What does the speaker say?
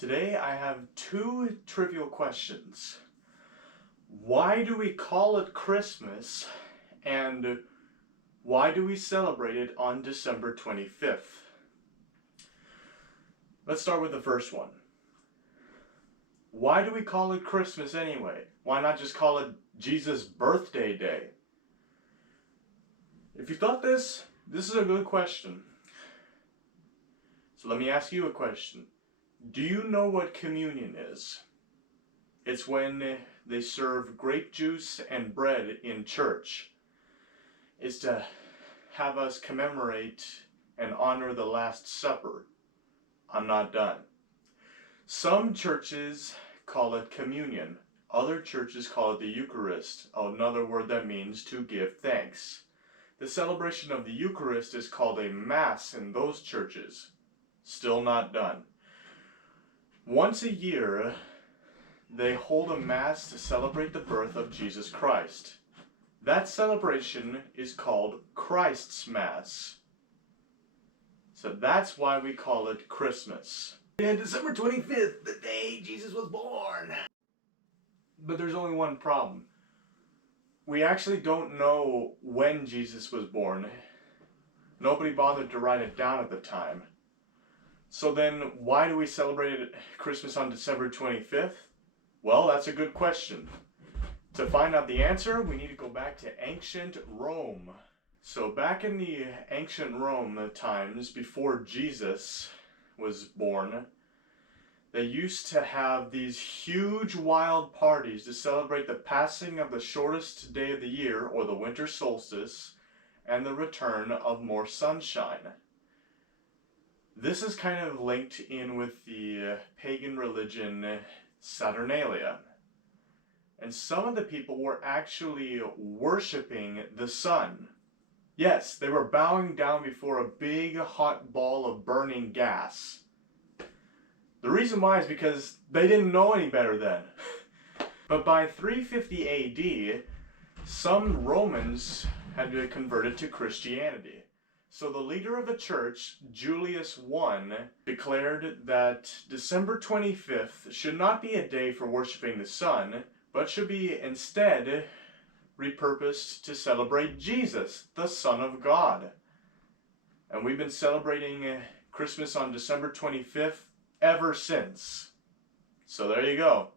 Today I have two trivial questions. Why do we call it Christmas, and why do we celebrate it on December 25th? Let's start with the first one. Why do we call it Christmas anyway? Why not just call it Jesus' birthday day? If you thought this is a good question. So let me ask you a question. Do you know what communion is? It's when they serve grape juice and bread in church. It's to have us commemorate and honor the Last Supper. I'm not done. Some churches call it communion. Other churches call it the Eucharist, another word that means to give thanks. The celebration of the Eucharist is called a Mass in those churches. Still not done. Once a year, they hold a Mass to celebrate the birth of Jesus Christ. That celebration is called Christ's Mass. So that's why we call it Christmas. And December 25th, the day Jesus was born. But there's only one problem. We actually don't know when Jesus was born. Nobody bothered to write it down at the time. So then, why do we celebrate Christmas on December 25th? Well, that's a good question. To find out the answer, we need to go back to ancient Rome. So back in the ancient Rome times, before Jesus was born, they used to have these huge wild parties to celebrate the passing of the shortest day of the year, or the winter solstice, and the return of more sunshine. This is kind of linked in with the pagan religion Saturnalia. And some of the people were actually worshiping the sun. Yes, they were bowing down before a big hot ball of burning gas. The reason why is because they didn't know any better then. But by 350 AD, some Romans had converted to Christianity. So the leader of the church, Julius I, declared that December 25th should not be a day for worshiping the sun, but should be instead repurposed to celebrate Jesus, the Son of God. And we've been celebrating Christmas on December 25th ever since. So there you go.